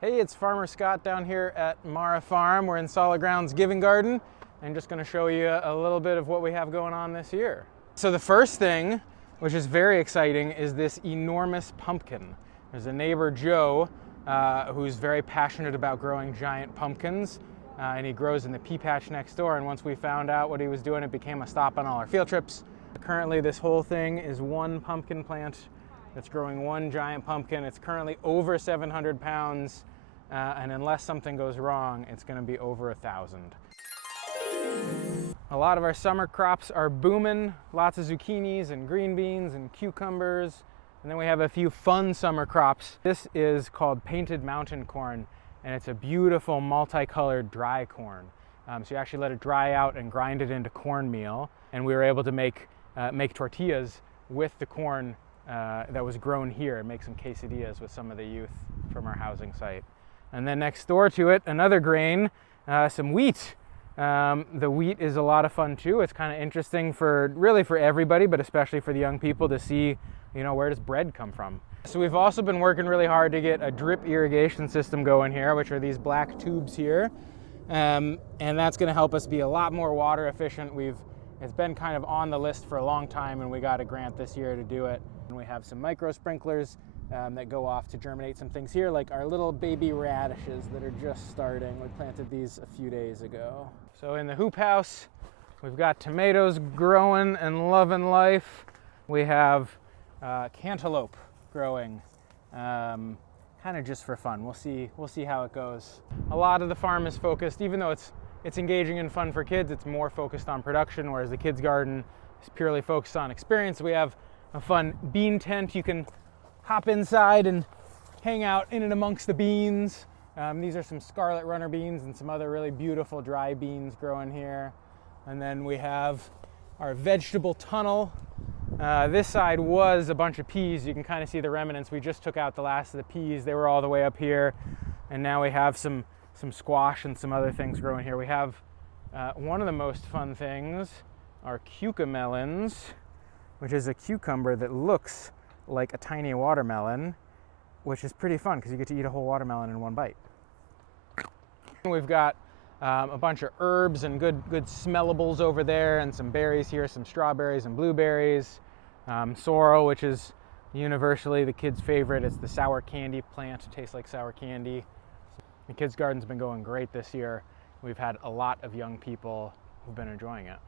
Hey, it's Farmer Scott down here at Mara Farm. We're in Solid Ground's Giving Garden and just going to show you a little bit of what we have going on this year. So the first thing, which is very exciting, is this enormous pumpkin. There's a neighbor, Joe, who's very passionate about growing giant pumpkins, and he grows in the pea patch next door, and once we found out what he was doing, it became a stop on all our field trips. Currently, this whole thing is one pumpkin plant that's growing one giant pumpkin. It's currently over 700 pounds, and unless something goes wrong, it's going to be over 1,000. A lot of our summer crops are booming. Lots of zucchinis and green beans and cucumbers. And then we have a few fun summer crops. This is called painted mountain corn, and it's a beautiful multicolored dry corn. So you actually let it dry out and grind it into cornmeal, and we were able to make tortillas with the corn that was grown here, and make some quesadillas with some of the youth from our housing site. And then next door to it, another grain, some wheat. The wheat is a lot of fun too. It's kind of interesting for everybody, but especially for the young people to see, where does bread come from? So we've also been working really hard to get a drip irrigation system going here, which are these black tubes here. And that's going to help us be a lot more water efficient. It's been kind of on the list for a long time, and we got a grant this year to do it. And we have some micro sprinklers that go off to germinate some things here, like our little baby radishes that are just starting. We planted these a few days ago. So in the hoop house, we've got tomatoes growing and loving life. We have cantaloupe growing, kind of just for fun. We'll see how it goes. A lot of the farm is focused, even though it's engaging and fun for kids, it's more focused on production, whereas the kids' garden is purely focused on experience. We have a fun bean tent. You can hop inside and hang out in and amongst the beans. These are some scarlet runner beans and some other really beautiful dry beans growing here. And then we have our vegetable tunnel. This side was a bunch of peas. You can kind of see the remnants. We just took out the last of the peas. They were all the way up here. And now we have some squash and some other things growing here. We have one of the most fun things, are cucamelons, which is a cucumber that looks like a tiny watermelon, which is pretty fun because you get to eat a whole watermelon in one bite. We've got a bunch of herbs and good smellables over there, and some berries here, some strawberries and blueberries. Sorrel, which is universally the kids' favorite. It's the sour candy plant. It tastes like sour candy. The kids' garden's been going great this year. We've had a lot of young people who've been enjoying it.